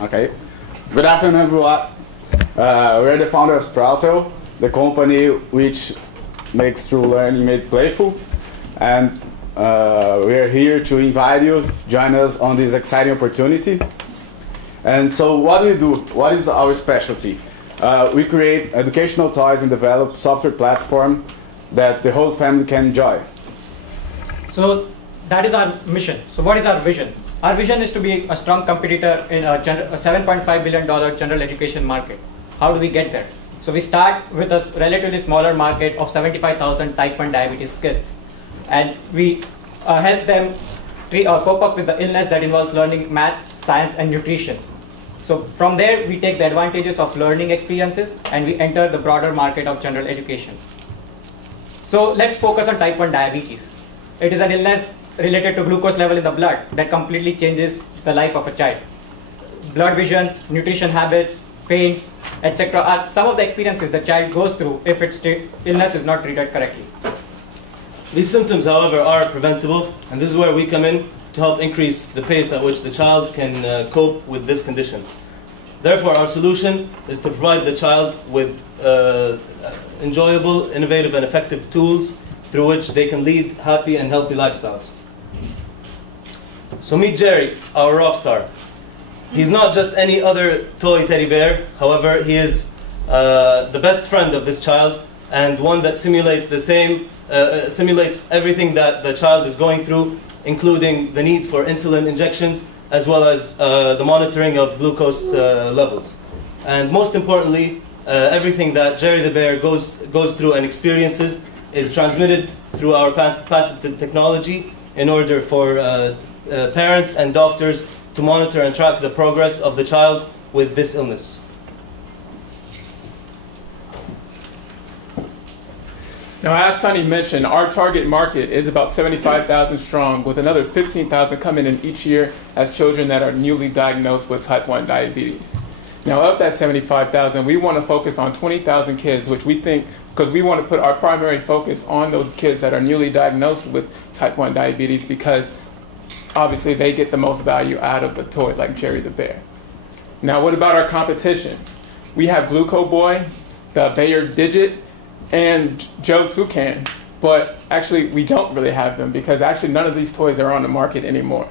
Okay. Good afternoon, everyone. We're the founder of Sproutel, the company which makes true learning made playful. And we're here to invite you, join us on this exciting opportunity. And so what we do, what is our specialty? We create educational toys and develop software platform that the whole family can enjoy. So that is our mission. So what is our vision? Our vision is to be a strong competitor in a $7.5 billion general education market. How do we get there? So we start with a relatively smaller market of 75,000 type 1 diabetes kids. And we help them cope up with the illness that involves learning math, science, and nutrition. So from there, we take the advantages of learning experiences and we enter the broader market of general education. So let's focus on type 1 diabetes. It is an illness related to glucose level in the blood that completely changes the life of a child. Blood visions, nutrition habits, pains, etc. are some of the experiences the child goes through if its illness is not treated correctly. These symptoms, however, are preventable, and this is where we come in to help increase the pace at which the child can cope with this condition. Therefore, our solution is to provide the child with enjoyable, innovative, and effective tools through which they can lead happy and healthy lifestyles. So meet Jerry, our rock star. He's not just any other toy teddy bear. However, he is the best friend of this child and one that simulates simulates everything that the child is going through, including the need for insulin injections, as well as the monitoring of glucose levels. And most importantly, everything that Jerry the bear goes through and experiences is transmitted through our patented technology in order for parents and doctors to monitor and track the progress of the child with this illness. Now, as Sunny mentioned, our target market is about 75,000 strong, with another 15,000 coming in each year as children that are newly diagnosed with type 1 diabetes. Now, of that 75,000, we want to focus on 20,000 kids, which we think, because we want to put our primary focus on those kids that are newly diagnosed with type 1 diabetes, because obviously they get the most value out of a toy like Jerry the bear. Now, what about our competition? We have Gluco Boy, the Bayer Digit, and Joe Toucan, but actually we don't really have them because actually none of these toys are on the market anymore.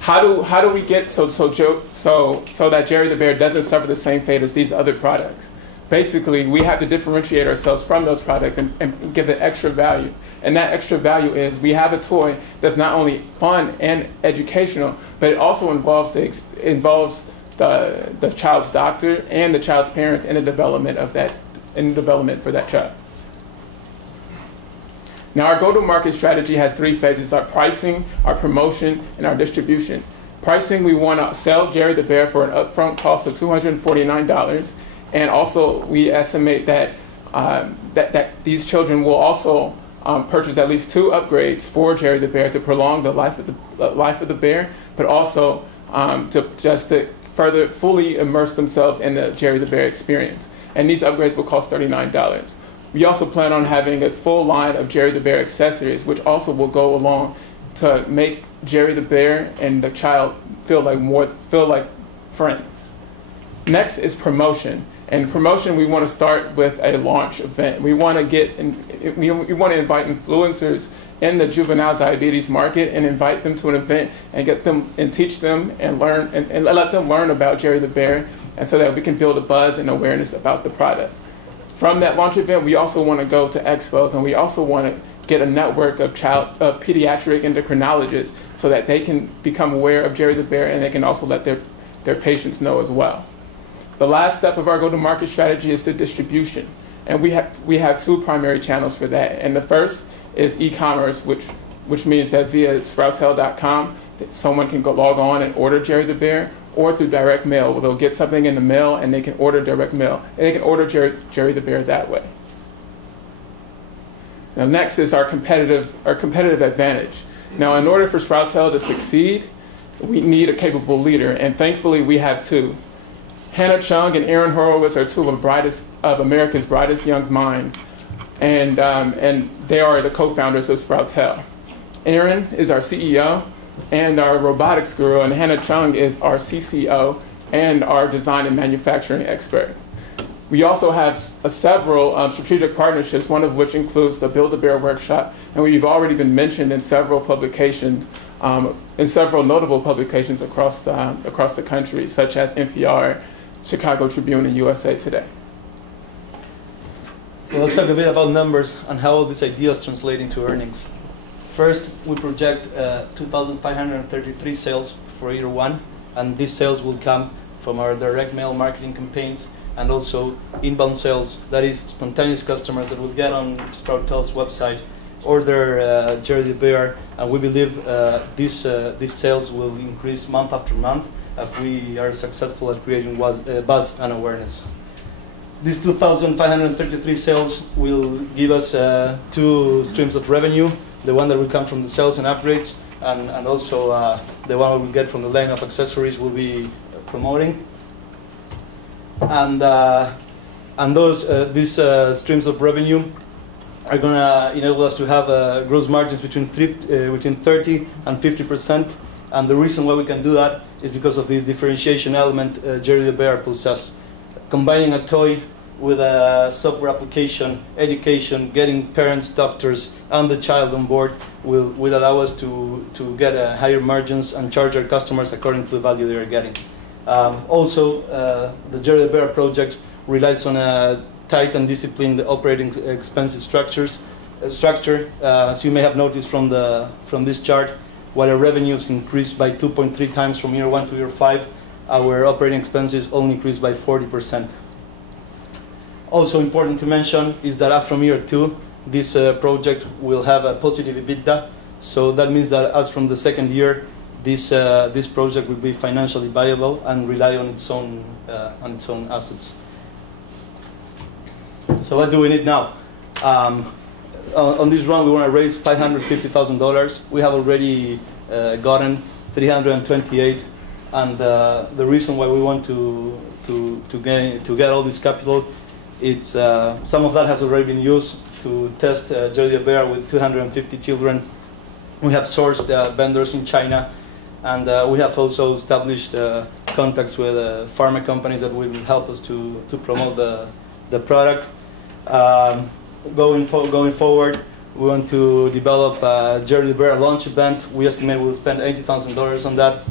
How do we get so that Jerry the bear doesn't suffer the same fate as these other products? Basically, we have to differentiate ourselves from those products and give it extra value. And that extra value is we have a toy that's not only fun and educational, but it also involves the child's doctor and the child's parents in the development for that child. Now, our go-to-market strategy has three phases: our pricing, our promotion, and our distribution. Pricing, we want to sell Jerry the bear for an upfront cost of $249, and also we estimate that that these children will also purchase at least 2 upgrades for Jerry the bear to prolong the life of the bear, but also to further fully immerse themselves in the Jerry the bear experience. And these upgrades will cost $39. We also plan on having a full line of Jerry the bear accessories, which also will go along to make Jerry the bear and the child feel like friends. Next is promotion. And promotion, we want to start with a launch event. We want to invite influencers in the juvenile diabetes market and invite them to an event and get them and teach them and learn and let them learn about Jerry the bear, and so that we can build a buzz and awareness about the product. From that launch event, we also want to go to expos, and we also want to get a network of pediatric endocrinologists so that they can become aware of Jerry the bear and they can also let their patients know as well. The last step of our go-to-market strategy is the distribution, and we have 2 primary channels for that. And the first is e-commerce, which means that via Sproutel.com, someone can go log on and order Jerry the bear, or through direct mail, where they'll get something in the mail and they can order direct mail, and they can order Jerry the bear that way. Now, next is our competitive advantage. Now, in order for Sproutel to succeed, we need a capable leader, and thankfully we have 2. Hannah Chung and Aaron Horowitz are 2 of America's brightest young minds, and they are the co-founders of Sproutel. Aaron is our CEO, and our robotics guru, and Hannah Chung is our CCO and our design and manufacturing expert. We also have several strategic partnerships, one of which includes the Build-A-Bear workshop, and we've already been mentioned in several publications, in several notable publications across the country, such as NPR, Chicago Tribune, and USA Today. So let's talk a bit about numbers and how all these ideas translate into earnings. First, we project 2,533 sales for year one, and these sales will come from our direct mail marketing campaigns and also inbound sales, that is spontaneous customers that will get on Sproutel's website, order Jerry the Bear, and we believe these sales will increase month after month as we are successful at creating buzz and awareness. These 2,533 sales will give us two streams of revenue, the one that will come from the sales and upgrades, and also the one we will get from the line of accessories we'll be promoting. And these streams of revenue are going to enable us to have gross margins between 30 and 50%. And the reason why we can do that is because of the differentiation element Jerry the Bear possesses. Combining a toy with a software application, education, getting parents, doctors, and the child on board will allow us to get higher margins and charge our customers according to the value they are getting. Also, the Jerry the Bear project relies on a tight and disciplined operating expenses structure. As you may have noticed from this chart, while our revenues increased by 2.3 times from year 1 to year 5, our operating expenses only increased by 40%. Also important to mention is that as from year 2, this project will have a positive EBITDA. So that means that as from the second year, this project will be financially viable and rely on its own assets. So what do we need now? On this run, we want to raise $550,000. We have already gotten 328, and the reason why we want to get all this capital, it's some of that has already been used to test Jerry the Bear with 250 children. We have sourced vendors in China, and we have also established contacts with pharma companies that will help us to promote the product. Going forward, we want to develop a Jerry the Bear launch event. We estimate we'll spend $80,000 on that.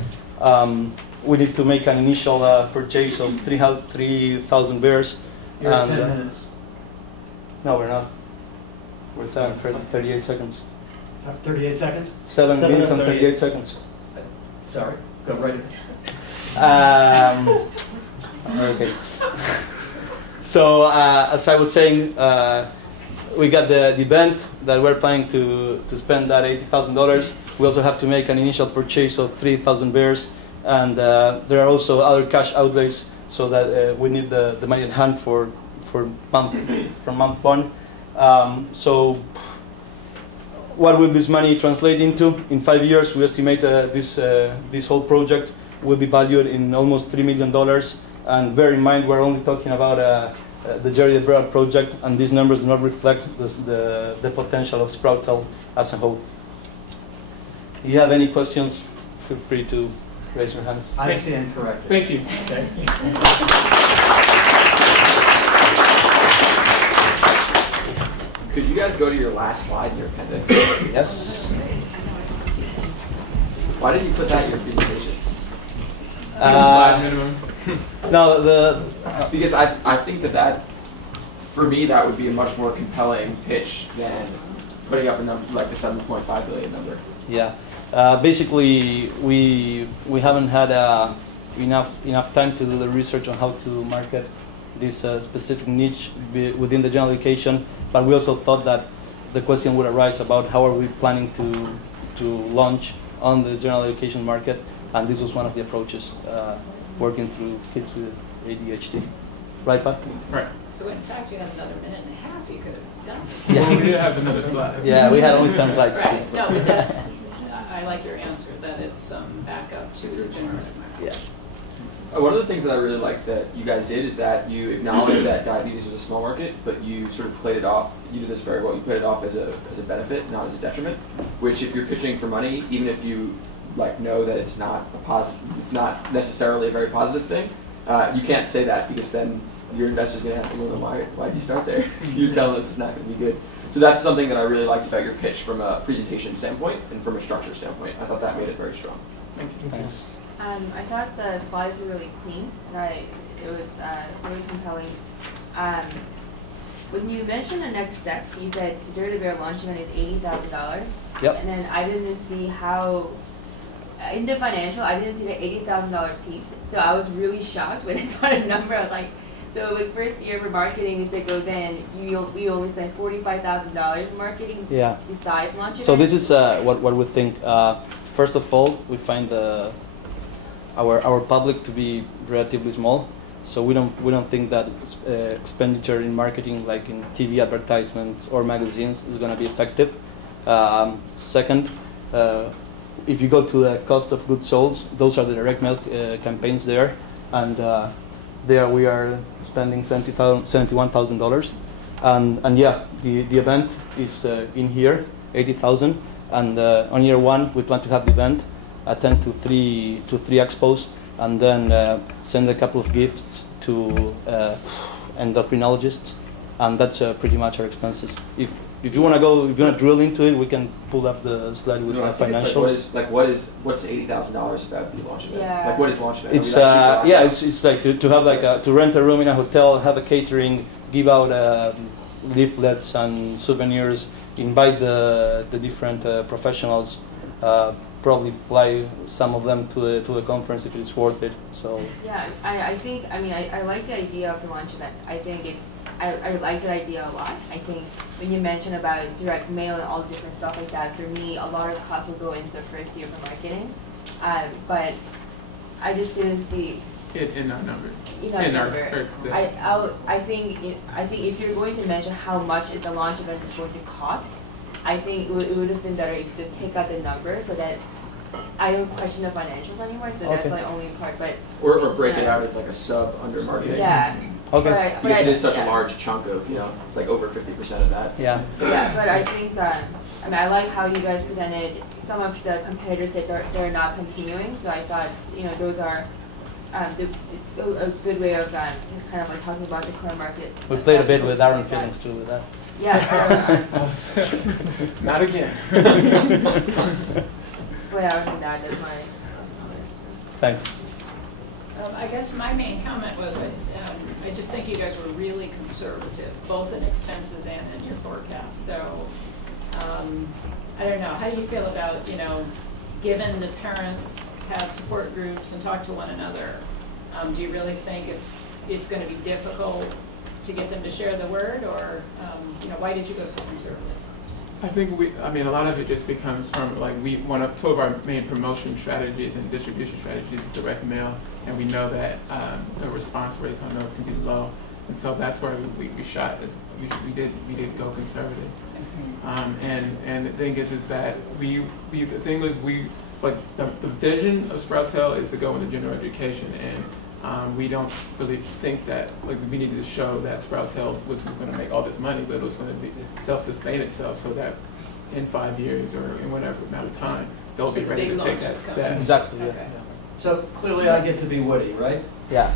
We need to make an initial purchase of 3,000 bears. You're at 10 minutes. No, we're not. We're 38 seconds. 38 seconds? 7 minutes and 38 seconds. Sorry, go right ahead. Okay. So as I was saying, we got the event that we're planning to spend that $80,000. We also have to make an initial purchase of 3,000 bears, and there are also other cash outlays, so that we need the money at hand from month one. So what will this money translate into? In 5 years, we estimate this whole project will be valued in almost $3 million. And bear in mind, we're only talking about the Jerry the Bear project, and these numbers do not reflect the potential of Sproutel as a whole. If you have any questions, feel free to raise your hands. I stand corrected. Thank you. Could you guys go to your last slide, your appendix? Yes. Why did you put that in your presentation? No, because I think that for me, that would be a much more compelling pitch than putting up a number like the 7.5 billion number. Yeah. Basically, we haven't had enough time to do the research on how to market this specific niche within the general education, but we also thought that the question would arise about how are we planning to launch on the general education market, and this was one of the approaches, working through kids with ADHD. Right, Pat? Right. So in fact, you had another minute and a half you could have done. Yeah. We did have another slide. Yeah, we had only 10 slides. Right. No, but that's, I like your answer, that it's backup to the general market. Yeah. One of the things that I really liked that you guys did is that you acknowledged that diabetes was a small market, but you sort of played it off. You did this very well. You played it off as a benefit, not as a detriment. Which, if you're pitching for money, even if you like know that it's not a positive, it's not necessarily a very positive thing. You can't say that because then your investor's going to ask, well, then why did you start there? You're telling us it's not going to be good. So that's something that I really liked about your pitch from a presentation standpoint and from a structure standpoint. I thought that made it very strong. Thank you. Thanks. I thought the slides were really clean, and it was really compelling. When you mentioned the next steps, you said Jerry the Bear launch event is $80,000. Yep. And then I didn't see how, in the financial, I didn't see the $80,000 piece. So I was really shocked when I saw the number. I was like, so like first year for marketing, if it goes in, we only spend $45,000 in marketing. Yeah. Besides launch event. So this is what we think. First of all, we find our public to be relatively small. So we don't think that expenditure in marketing, like in TV advertisements or magazines, is going to be effective. Second, if you go to the cost of goods sold, those are the direct mail campaigns there, and there we are spending $71,000, and yeah, the event is in here, 80,000, and on year one we plan to have the event, attend to three expos, and then send a couple of gifts to endocrinologists, and that's pretty much our expenses. If you want to drill into it, we can pull up the slide with my financials. What's $80,000 about the launch event? Yeah. Like what is launch event? It's it's like to have like to rent a room in a hotel, have a catering, give out leaflets and souvenirs, invite the different professionals. Probably fly some of them to a conference if it's worth it. So yeah, I think I like the idea of the launch event. I think I like the idea a lot. I think when you mentioned about direct mail and all different stuff like that, for me a lot of costs will go into the first year for marketing, but I just didn't see it in our number. I think if you're going to mention how much the launch event is going to cost, I think it would have been better if you just take out the number so that I don't question the financials anymore. So Okay. that's my only part. But or break it out as like a sub under marketing. yeah. okay. Because it is such a large chunk of, it's like over 50% of that. Yeah. Yeah, but I think that I like how you guys presented some of the competitors that they're not continuing. So I thought those are a good way of kind of like talking about the current market. We played a bit with Aaron feelings too with that. Yeah. So, Not again. but yeah, I think that is my comment. Thanks. I guess my main comment was I just think you guys were really conservative, both in expenses and in your forecast. So I don't know. How do you feel about, given the parents have support groups and talk to one another, do you really think it's going to be difficult to get them to share the word, or why did you go so conservative? I think a lot of it just becomes from like two of our main promotion strategies and distribution strategies is direct mail, and we know that the response rates on those can be low, and so that's where we shot. We did go conservative, and the thing is that the vision of Sproutel is to go into general education, and we don't really think that we needed to show that Sproutel was going to make all this money, but it was going to be self-sustain itself, so that in 5 years or in whatever amount of time they'll be ready to take that step. Exactly. Yeah. Okay. So clearly, I get to be Woody, right? Yeah.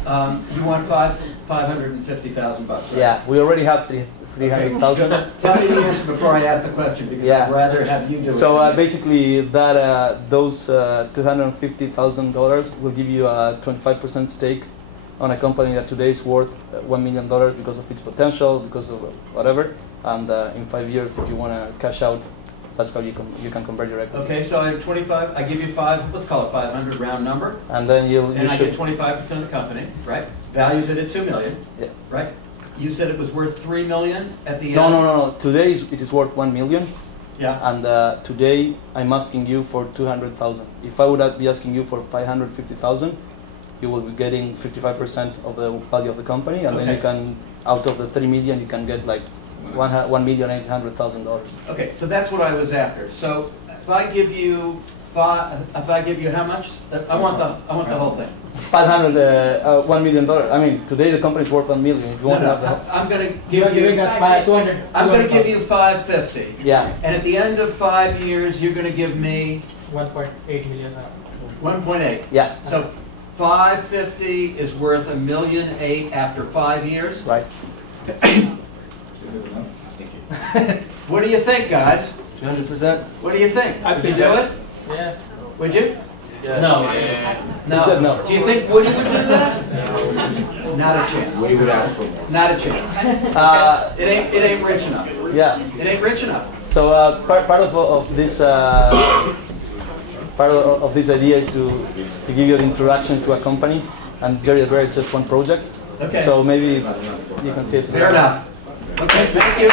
You want $550,000, right? Yeah. We already have 300,000. Tell me the answer before I ask the question, because Yeah. I'd rather have you do it. So basically, those $250,000 will give you a 25% stake on a company that today is worth $1 million because of its potential, because of whatever. And in 5 years, if you want to cash out, that's how you can convert your equity. Okay, so I have 25. I give you let's call it 500 round number, And then you I should. get 25% of the company, right? Values it at $2 million, Yeah. right? You said it was worth $3 million at the end. No. Today it is worth $1 million. Yeah. And today I'm asking you for 200,000. If I would be asking you for 550,000, you will be getting 55% of the value of the company, and then you can, out of the 3 million, you can get like $1,800,000. Okay, so that's what I was after. So if I give you how much? I want the whole thing. $1 million. I mean, today the company is worth $1 million. If you want to have the whole. I'm going to You're give giving you. us 200. I'm going to give you 550. Yeah. And at the end of 5 years, you're going to give me 1.8 million. 1.8. Yeah. So 550 is worth $1.8 million after 5 years. Right. What do you think, guys? 200%. What do you think? I'd Would say you do that. it? Yeah. Would you? Yeah. No. You said no. Do you think Woody would do that? Not a chance. Woody would ask for more. Not a chance. It ain't rich enough. Yeah. It ain't rich enough. So part of this part of this idea is to give you an introduction to a company, and Jerry the Bear is just one project. Okay. So maybe you can see it. Fair enough. Okay, thank you.